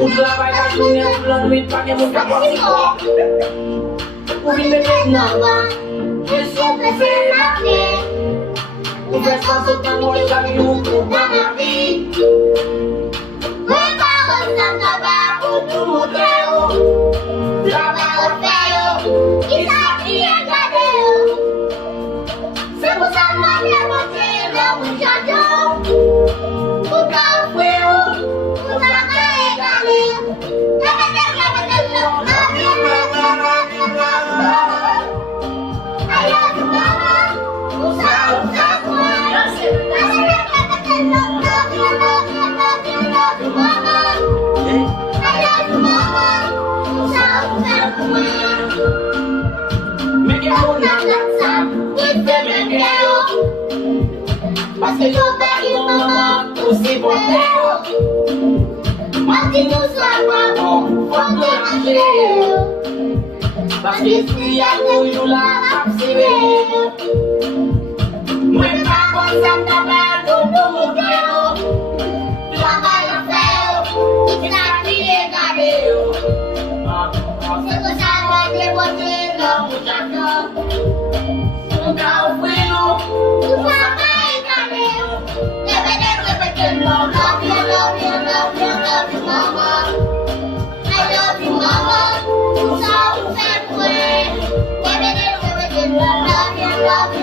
Ou travail la journée, ou la nuit, pas de monde capable de quoi. Ou vivre maintenant, je suis pour faire ma vie. Pour faire ça, c'est un bon chaque jour pour ma vie. Mes parents sont là-bas pour tout montrer. Travail au faire, ils s'appuient à garder. C'est pour ça que moi, je monte dans mon château. Pour t'offrir, pour t'arrêter d'aller. Parce que yo perdu maman, tout c'est bon moi qui nous soit pas bon, faut manger. Parce que l'esprit a toujours la captivée. Moi pas comme ça, t'as pas tout mon cœur. Travail à faire, il t'a crié garder. C'est pour ça que j'ai voté dans mon château. On t'a offert, tout ça. Love you, love you, love you, love you, mama. I love you, mama. So fair, love you, love you.